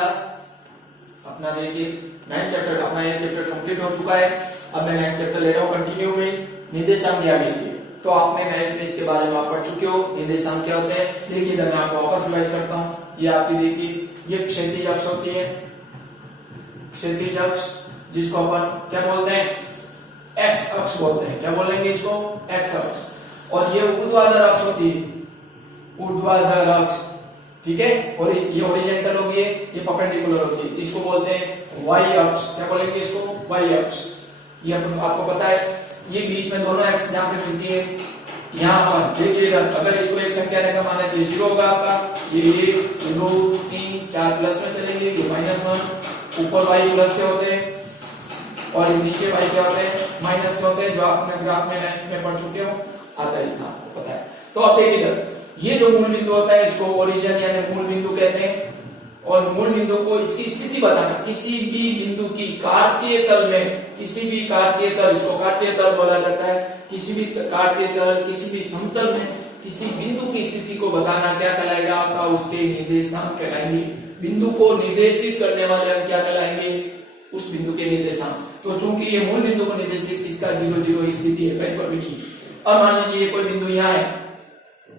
Class अपना देखिए 9th chapter, अपना ये चैप्टर कंप्लीट हो चुका है। अब मैं 9th चैप्टर ले रहा हूँ कंटिन्यू में। निर्देशांक क्या होती है, तो आपने 9th में इसके बारे में आप पढ़ चुके हो। निर्देशांक क्या होते हैं, देखिए इधर मैं आपको वापस रिवाइज करता हूँ। ये आपकी देखिए ये क्षैतिज अक्ष होती है, क्षैतिज अक्ष जिसको अपन क्या बोलते हैं, एक्स अक्ष बोलते हैं। क्या बोलेंगे इसको, एक्स अक्ष। और ये ऊर्ध्वाधर अक्ष होती है, ऊर्ध्वाधर अक्ष, ठीक है। और ये हॉरिजॉन्टल होगी, ये परपेंडिकुलर होती है, इसको बोलते हैं वाई अक्ष। क्या बोलेंगे इसको, वाई अक्ष। ये आपको पता है, ये बीच में दोनों एक्स जहां पे मिलती है, यहाँ पर देखिएगा अगर इसको एक संख्या रेखा माने तो 0 होगा आपका, ये 1 2 3 4 प्लस में चलेंगे, ये -1। ऊपर वाई प्लस के होते हैं और नीचे वाई क्या होते हैं, माइनस के होते हैं, जो आपने ग्राफ में 9th में पढ़ चुके हो, आता है, आपको पता है। तो अब देखिएगा ये जो मूल बिंदु होता है इसको ओरिजिन यानी मूल बिंदु कहते हैं। और मूल बिंदु को इसकी स्थिति बताना, किसी भी बिंदु की कार्तीय तल में, किसी भी कार्तीय तल, इसको कार्तीय तल बोला जाता है, किसी भी कार्तीय तल, किसी भी समतल में किसी बिंदु की स्थिति को बताना क्या कहलाएगा आपका, उसके निर्देशांक कहलाएंगे। बिंदु को निर्देशित करने वाले हम क्या कहलाएंगे, उस बिंदु के निर्देशांक। तो चूंकि ये मूल बिंदु को निर्देशित, इसका 0 0 स्थिति है, कहीं पर भी नहीं। अब मान लीजिए कोई बिंदु यहाँ है,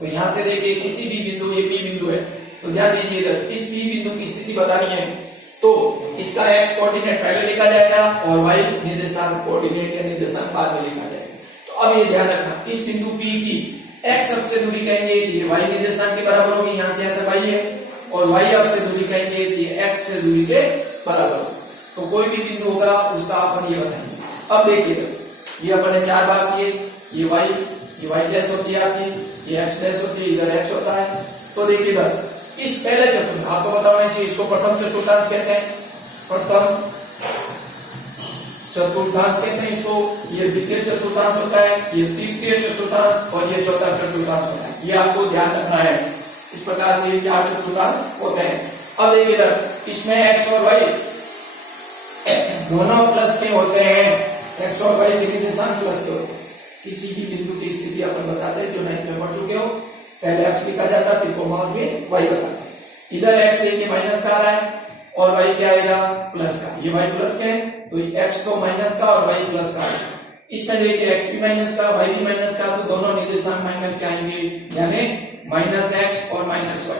तो यहां से देखिए किसी भी बिंदु, ये P बिंदु है, तो ध्यान दीजिए इधर इस P बिंदु की स्थिति बतानी है, तो इसका x कोऑर्डिनेट पहले लिखा जाएगा और y निर्देशांक कोऑर्डिनेट या निर्देशांक बाद में लिखा जाएगा। तो अब ये ध्यान रखना, इस बिंदु P की x अक्ष से दूरी कहेंगे ये y निर्देशांक के बराबर होगी, यहां से यहां तक y है, और y अक्ष से दूरी कहेंगे ये x से दूरी के बराबर होगी। तो कोई भी बिंदु होगा उसका अपन ये बताएंगे। अब देखिए ये अपन ने 4 बार किए, ये y डैश होती है आपकी, ये x डैश होती है, इधर x होता है। तो देखिए इधर इस पहले चतुर्थांश आपको पता होना चाहिए, इसको प्रथम चतुर्थांश कहते हैं, प्रथम चतुर्थांश कहते हैं इसको। ये द्वितीय चतुर्थांश होता है, ये तृतीय चतुर्थांश और ये चौथा चतुर्थांश होता है। ये आपको ध्यान रखना है। इस प्रकार से ये 4 चतुर्थांश होते हैं। अब देखिए इधर इसमें x और y दोनों प्लस के होते हैं, x और y के निर्देशांक प्लस के होते हैं। किसी भी बिंदु की स्थिति अपन बताते हैं, जो 9th में पढ़ चुके हो। पहले x लिखा जाता है, फिर कोमा में y बताते हैं। इधर x लेके माइनस का आ रहा है और y क्या आएगा, प्लस का। ये y प्लस का है तो x तो माइनस का और y प्लस का आएगा। इसमें देखिए x भी माइनस का, y भी माइनस का, तो दोनों निर्देशांक माइनस के आएंगे, यानी -x और -y।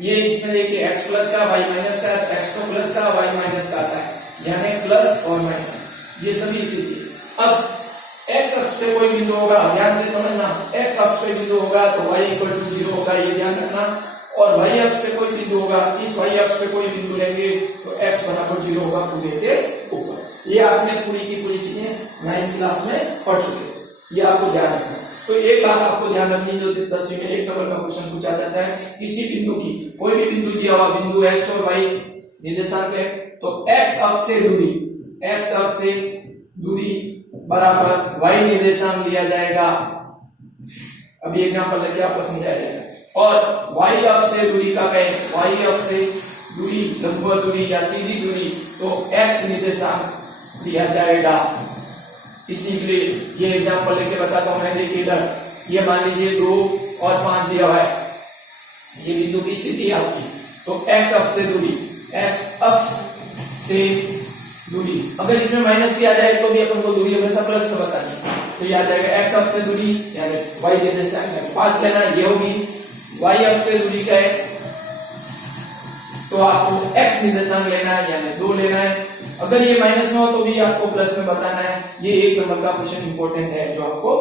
ये इसमें देखिए x प्लस का, y माइनस का, x तो प्लस का, y माइनस का आता है, यानी प्लस और माइनस, ये सभी स्थिति। अब x अक्ष पे कोई बिंदु होगा, ध्यान से समझना, x अक्ष पे बिंदु होगा तो y = 0 होगा, ये ध्यान रखना। और y अक्ष पे कोई बिंदु होगा, इस y अक्ष पे कोई बिंदु लेंगे तो x बराबर 0 होगा पूरे के ऊपर। ये आपने पूरी की पूरी चीजें 9th क्लास में पढ़ चुके हैं, ये आपको ध्यान रखना। तो एक बात आपको ध्यान रखनी, जो 10वीं में 1 नंबर का क्वेश्चन पूछा जाता है, किसी बिंदु की, कोई भी बिंदु दिया हुआ बिंदु x और y निर्देशांक है, तो x अक्ष से दूरी, x अक्ष से दूरी बराबर y निर्देशांक लिया जाएगा। अभी एग्जांपल लेके आपको समझाया जाएगा। और y अक्ष से दूरी का कहें, y अक्ष से दूरी, लंबवत दूरी या सीधी दूरी, तो x निर्देशांक लिया जाएगा। इसीलिए ये एग्जांपल लेके बताता हूं मैं। देखिए इधर ये मान लीजिए 2 और 5 दिया हुआ है, ये बिंदु की स्थिति है आपकी। तो x अक्ष से दूरी, x अक्ष से दूरी, अगर इसमें माइनस भी आ जाए तो भी अपन को दूरी हमेशा प्लस में बतानी है, तो ये आ जाएगा x अक्ष से दूरी यानी y निर्देशांक 5 लेना, ये होगी। y अक्ष से दूरी का है तो आपको x निर्देशांक लेना है, यानी 2 लेना है। अगर ये माइनस में हो तो भी आपको प्लस में बताना है। ये 1 नंबर का क्वेश्चन इंपॉर्टेंट है जो आपको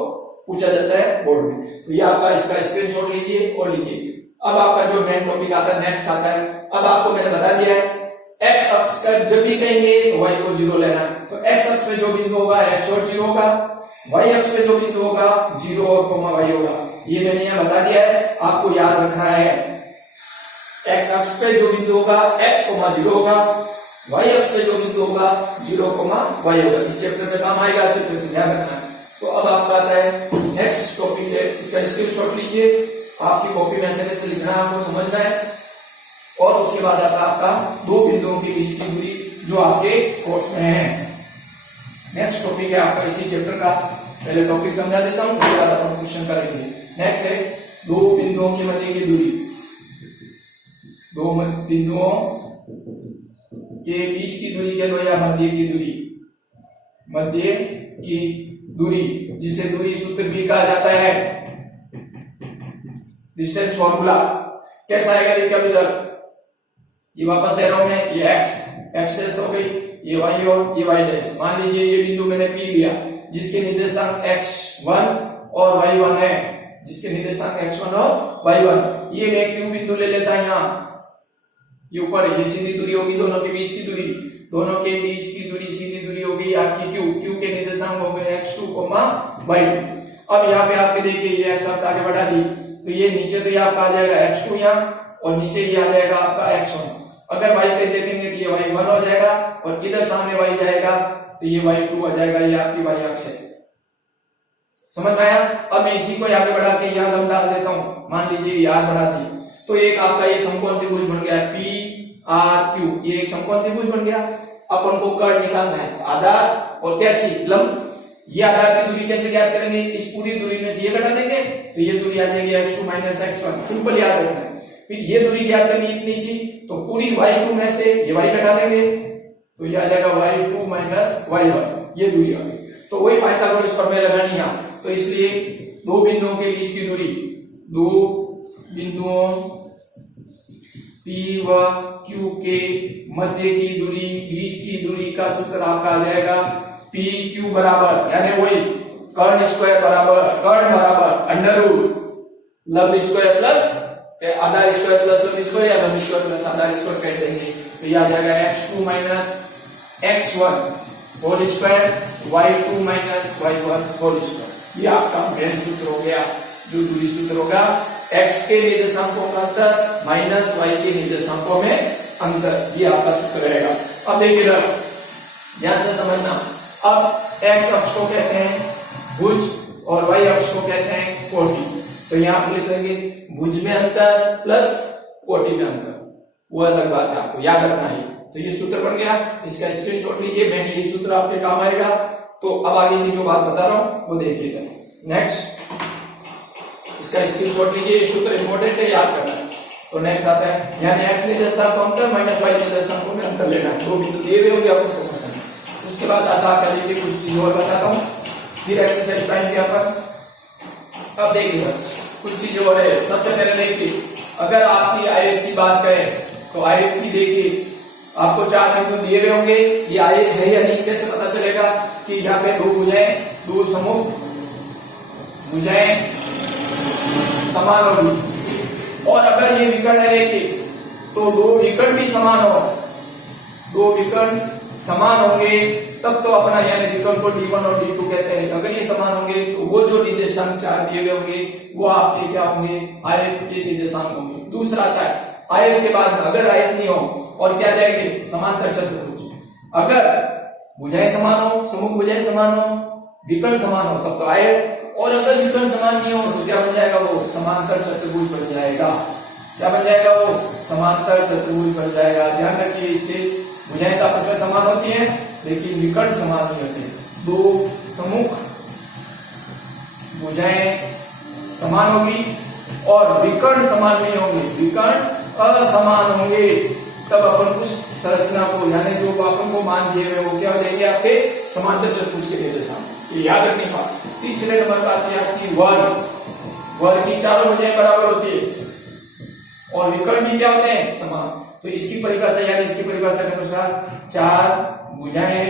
पूछा जाता है बोर्ड में। तो ये आपका इसका स्क्रीनशॉट लीजिए और लिखिए। अब आपका जो मेन टॉपिक आता है, नेक्स्ट आता है। अब आपको मैंने बता दिया है, x अक्ष का जब भी कहेंगे तो y को 0 लेना है। तो x अक्ष पे जो बिंदु होगा x और 0 होगा, y अक्ष पे जो बिंदु होगा 0 और कोमा y होगा। ये मैंने यहाँ बता दिया है, आपको याद रखना है। x अक्ष पे जो बिंदु होगा x, 0 होगा, y अक्ष पे जो बिंदु होगा 0, y होगा। इस चैप्टर में काम आएगा, अच्छे तरह से ध्यान रखना है। तो अब आपका आता है नेक्स्ट टॉपिक है, इसका स्क्रीनशॉट लीजिए, आपकी कॉपी में ऐसे लिखना है, आपको समझना है। और उसके बाद आता है आपका 2 बिंदुओं के बीच की दूरी, जो आपके कोर्स में है। नेक्स्ट टॉपिक है आपका इसी चैप्टर का। पहले टॉपिक समझा देता हूँ, उसके बाद अपन क्वेश्चन करेंगे। नेक्स्ट है 2 बिंदुओं के मध्य की दूरी, 2 बिंदुओं के बीच की दूरी कह लो या मध्य की दूरी, मध्य की दूरी, जिसे दूरी सूत्र भी कहा जाता है, डिस्टेंस फॉर्मूला। कैसा आएगा देखिए अब इधर, ये वापस ले रहा हूं मैं, ये x डैश हो गई, ये y और ये y डैश। मान लीजिए ये बिंदु मैंने P लिया जिसके निर्देशांक x1 और y1 है, जिसके निर्देशांक x1 और y1। ये मैं Q बिंदु ले लेता है यहाँ, ये ऊपर ये सीधी दूरी होगी दोनों के बीच की दूरी, दोनों के बीच की दूरी सीधी दूरी होगी आपकी Q के निर्देशांक हो गए x2, y2। अब यहाँ पे आपके देखिए ये x अक्ष आगे बढ़ा दी, तो ये नीचे तो ये आपका आ जाएगा x2 यहाँ, और नीचे ये आ जाएगा आपका x1। अगर y पे देखेंगे तो ये y1 हो जाएगा, और इधर सामने y जाएगा तो ये y2 आ जाएगा, ये आपकी y अक्ष है। समझ में आया? अब मैं इसी को यहाँ पे बढ़ा के यहाँ लंब डाल देता हूँ, मान लीजिए यार बढ़ा दी, तो एक आपका ये समकोण त्रिभुज बन गया PRQ, ये एक समकोण त्रिभुज बन गया। अपन को कर्ण निकालना है, आधार और क्या चाहिए, लंब। ये आधार की दूरी कैसे ज्ञात करेंगे, इस पूरी दूरी में से ये घटा देंगे तो ये दूरी आ जाएगी x2 माइनस x1, सिंपल याद रखना है। फिर ये दूरी ज्ञात करनी इतनी सी, तो पूरी y2 में से ये y घटा देंगे तो ये आ जाएगा y2 माइनस y1, ये दूरी आ गई। तो वही पाइथागोरस प्रमेय लगानी है, तो इसलिए दो बिंदुओं के बीच की दूरी, दो बिंदुओं P व Q के मध्य की दूरी, बीच की दूरी का सूत्र आपका आ जाएगा PQ बराबर, यानी वही कर्ण स्क्वायर बराबर अंडर रूट लंब स्क्वायर प्लस आधार स्क्वायर प्लस लंब स्क्वायर, या लंब स्क्वायर प्लस आधार स्क्वायर कह देंगे, तो ये आ जाएगा x2 minus x1 whole square, y2 minus y1 whole square. ये आपका मेन सूत्र हो गया, जो दूरी सूत्र होगा x के निर्देशांकों का अंतर माइनस y के निर्देशांकों में अंतर, ये आपका सूत्र रहेगा। अब देखिए ध्यान से समझना, अब x अक्ष को कहते हैं भुज और y अक्ष को कहते हैं कोटि। तो यहाँ पर लिख लेंगे भुज में अंतर प्लस कोटि में अंतर, वो अलग बात है, आपको याद रखना है। तो ये सूत्र बन गया, इसका स्क्रीनशॉट लीजिए, मैंने ये सूत्र आपके काम आएगा। तो अब आगे की जो बात बता रहा हूं वो देखिएगा। नेक्स्ट, इसका स्क्रीनशॉट लीजिए, ये सूत्र इंपॉर्टेंट है, याद करना है। तो नेक्स्ट आता है, यानी x निर्देशांक को अंतर माइनस y निर्देशांकों में अंतर लेना है। दो बिंदु दिए हुए होंगे आपको क्वेश्चन में। उसके बाद आता कर लीजिए कुछ चीज और बताता हूँ, फिर एक्सरसाइज पाएंगे अपन। अब देखिएगा कुछ चीज और है। सबसे पहले देखिए, अगर आपकी आयत की बात करें तो आयत की देखिए आपको चार बिंदु दिए हुए होंगे, ये आयत है या नहीं कैसे पता चलेगा कि यहाँ पे दो भुजाएं, दो समूह भुजाएं समान होगी। और अगर ये विकर्ण है देखिए, तो दो विकर्ण भी समान हो, दो विकर्ण समान होंगे तब तो अपना यानी विकर्ण को D1 और D2 कहते हैं। अगर ये समान होंगे तो वो जो निर्देशांक चार दिए हुए होंगे वो आपके क्या होंगे, आयत के निर्देशांक होंगे। दूसरा आता है आयत के बाद अगर आयत नहीं हो और क्या जाएंगे, समांतर चतुर्भुज। अगर भुजाएं समान हो, समूह भुजाएं समान हो, विकर्ण समान हो तब तो आयत, और अगर विकर्ण समान नहीं हो तो क्या बन जाएगा, वो समांतर चतुर्भुज बन जाएगा। क्या बन जाएगा, वो समांतर चतुर्भुज बन जाएगा। ध्यान रखिए, इसके भुजाएं तो आपस में समान होती है लेकिन विकर्ण समान नहीं होते। दो समूह भुजाएं समान होगी और विकर्ण समान नहीं होंगे, विकर्ण असमान होंगे, तब अपन उस संरचना को यानी जो अपन को मान दिए हुए वो क्या हो जाएंगे, आपके समांतर चतुर्भुज के निर्देशांक। ये याद रखने का। तीसरे नंबर पर आती है आपकी वर्ग की चारों भुजाएं बराबर होती है और विकर्ण भी क्या होते हैं, समान। तो इसकी परिभाषा यानी इसकी परिभाषा के अनुसार चार भुजाएं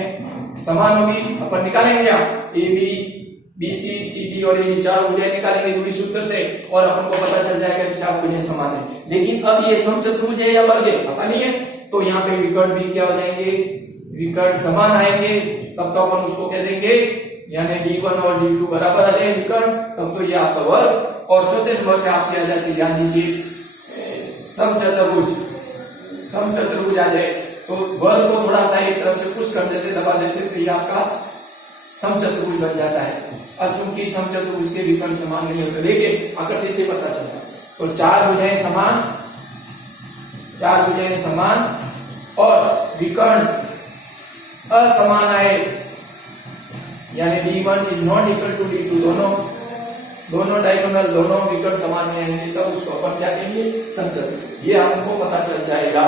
समान होगी। अपन निकालेंगे क्या, AB BC CD और AD चारों भुजाएं निकालेंगे दूरी सूत्र से, और अपन को पता चल जाएगा कि चार भुजाएं समान है। लेकिन अब ये समचतुर्भुज है या वर्ग है पता नहीं है, तो यहाँ पे विकर्ण भी क्या हो जाएंगे, विकर्ण समान आएंगे, तब तो अपन उसको कह देंगे यानी D1 और D2 बराबर आ जाए विकर्ण, तब तो ये आपका वर्ग। और चौथे नंबर पे आपकी आ जाती है, ध्यान दीजिए, समचतुर्भुज आ जाए। तो वर्ग को थोड़ा सा एक तरफ से पुश कर देते, दबा देते, तो ये आपका समचतुर्भुज बन जाता है। और चूंकि समचतुर्भुज के विकर्ण समान नहीं होते, देखिए आकृति से पता चलता है। तो चार भुजाएं समान और विकर्ण असमान आए, यानी D1 is not equal to D2, दोनों डायगोनल दोनों विकर्ण समान में आएंगे, तब उसको अपन क्या कहेंगे, समचतुर्भुज। ये हमको पता चल जाएगा।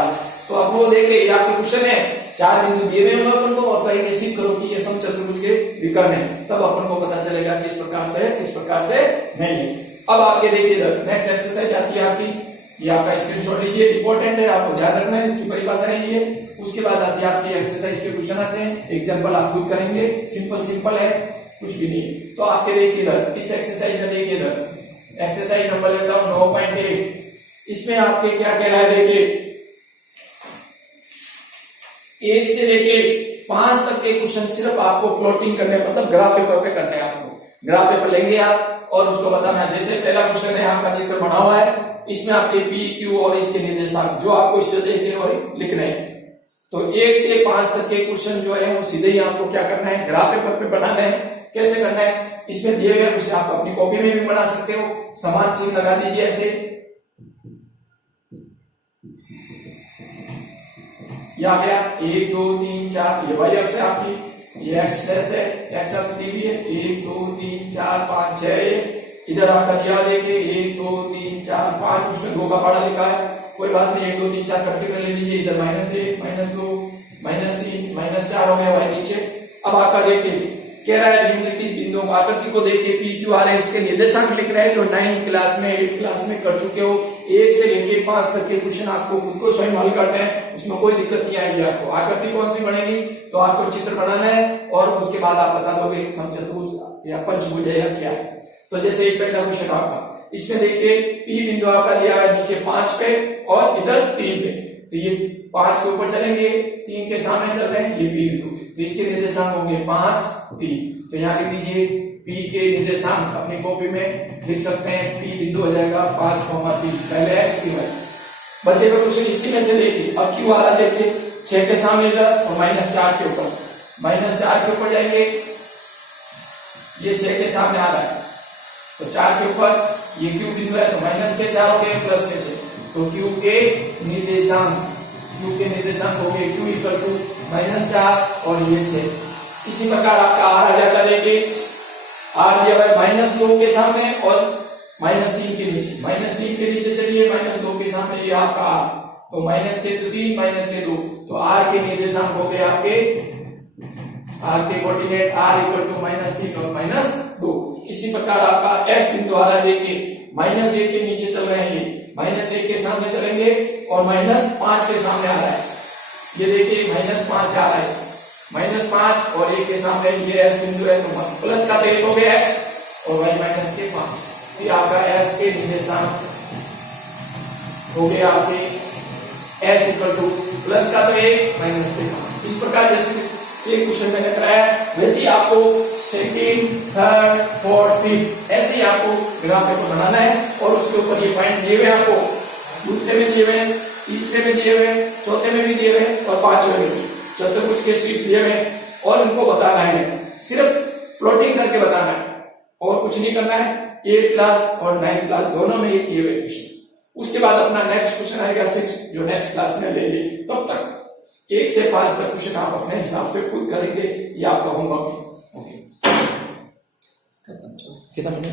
तो अब वो देखिए, आपके क्वेश्चन है 4 बिंदु दिए हुए होंगे अपन को और कहेंगे सिद्ध करो कि ये समचतुर्भुज के विकर्ण है, तब अपन को पता चलेगा किस प्रकार से नहीं है। अब आपके देखिए इधर नेक्स्ट एक्सरसाइज आती है आपकी, ये आपका स्क्रीनशॉट लीजिए, इंपॉर्टेंट है, आपको ध्यान रखना है, इसकी परिभाषा है ये। उसके बाद आती है आपकी एक्सरसाइज के क्वेश्चन आते हैं, एग्जांपल आप खुद करेंगे, सिंपल है, कुछ भी नहीं है। तो आपके देखिए इधर इस एक्सरसाइज में देखिए इधर एक्सरसाइज नंबर लेता हूं 9.1। इसमें आपके क्या कह रहा है देखिए 1 से लेके 5 तक के क्वेश्चन सिर्फ आपको प्लॉटिंग करने, मतलब ग्राफ पेपर पे करने हैं। आपको ग्राफ पेपर लेंगे आप और उसको बताना है। जैसे पहला क्वेश्चन है, आपका चित्र बना हुआ है, इसमें आपके पी क्यू और इसके निर्देशांक जो आपको इससे देख के और लिखने हैं। तो 1 से 5 तक के क्वेश्चन जो है वो सीधे ही आपको क्या करना है, ग्राफ पेपर पे बनाना है। कैसे करना है, इसमें दिए गए क्वेश्चन आप अपनी कॉपी में भी बना सकते हो, समान चिन्ह लगा दीजिए ऐसे, ये आ गया 1 2 3 4, ये वाई अक्ष है आपकी, ये एक्स डैश है, एक्स अक्ष दी हुई है 1 2 3 4 5 6। इधर आपका दिया देखिए 1 2 3 4 5, उसमें 2 का पाड़ा लिखा है, कोई बात नहीं, 1 2 3 4 कट के ले लीजिए। इधर -1 -2 -3 -4 हो गया भाई नीचे। अब आपका देखिए कह रहा है निम्नलिखित बिंदुओं को आकृति को देखिए पी क्यू आर एस के निर्देशांक लिख रहे हैं जो 9 क्लास में 8 क्लास में कर चुके हो। 1 से लेके 5 तक के क्वेश्चन आपको खुद को स्वयं हल करने हैं, उसमें कोई दिक्कत नहीं आएगी आपको। आकृति कौन सी बनेगी, तो आपको चित्र बनाना है और उसके बाद आप बता दोगे समचतुर्भुज या पंचभुज या क्या है। तो जैसे एक पहला क्वेश्चन आपका, इसमें देखिए पी बिंदु आपका दिया है नीचे 5 पे और इधर 3 पे, तो ये 5 के ऊपर चलेंगे, 3 के सामने चल रहे हैं, ये पी बिंदु, तो इसके निर्देशांक होंगे 5 3। तो यहाँ लिख लीजिए पी के निर्देशांक अपनी कॉपी में लिख सकते हैं, पी बिंदु हो जाएगा 5,3, पहले एक्स की वैल्यू। बचे हुए क्वेश्चन इसी में से देखिए। अब क्यू आ रहा देखिए 6 के सामने इधर और -4 के ऊपर, -4 के ऊपर जाएंगे, ये 6 के सामने आ रहा है तो 4 के ऊपर ये क्यू बिंदु है तो -4 हो गए प्लस के 6, तो क्यू के निर्देशांक हो गए क्यू इक्वल टू -4 और ये 6। इसी प्रकार आपका आर आ जाता देखिए, आर दिया हुआ है -2 के सामने और -3 के नीचे, -3 के नीचे चलिए -2 के सामने ये आपका आर, तो -3 -2, तो आर के निर्देशांक हो गए आपके, आर के कोऑर्डिनेट आर इक्वल टू -3 और -2। इसी प्रकार आपका एस बिंदु आ रहा है देखिए -1 के नीचे चल रहे हैं, ये -1 के सामने चलेंगे और -5 के सामने आ रहा है, ये देखिए -5 आ रहा है, -5 और 1 के सामने ये एस बिंदु है, तो प्लस का तो 1 हो गया एक्स और वाई माइनस के 5, तो आपका एस के निर्देशांक हो गया आपके एस इक्वल टू प्लस का तो 1 माइनस के 5। इस प्रकार जैसे एक क्वेश्चन मैंने कराया वैसे ही आपको सेकंड, थर्ड, फोर्थ, फिफ्थ ऐसे ही आपको ग्राफ पेपर बनाना है और उसके ऊपर ये पॉइंट दिए हुए आपको, दूसरे में दिए हुए, तीसरे में दिए हुए, चौथे में भी दिए हुए और 5वें में भी, चतुर्भुज के शीर्ष दिए हुए और उनको बताना है, सिर्फ प्लॉटिंग करके बताना है और कुछ नहीं करना है। 8 क्लास और 9 क्लास दोनों में ये किए हुए क्वेश्चन। उसके बाद अपना नेक्स्ट क्वेश्चन आएगा 6 जो नेक्स्ट क्लास में ले ली, तब तक 1 से 5 तक क्वेश्चन आप अपने हिसाब से खुद करेंगे, ये आपका होमवर्क है। ओके, खत्म।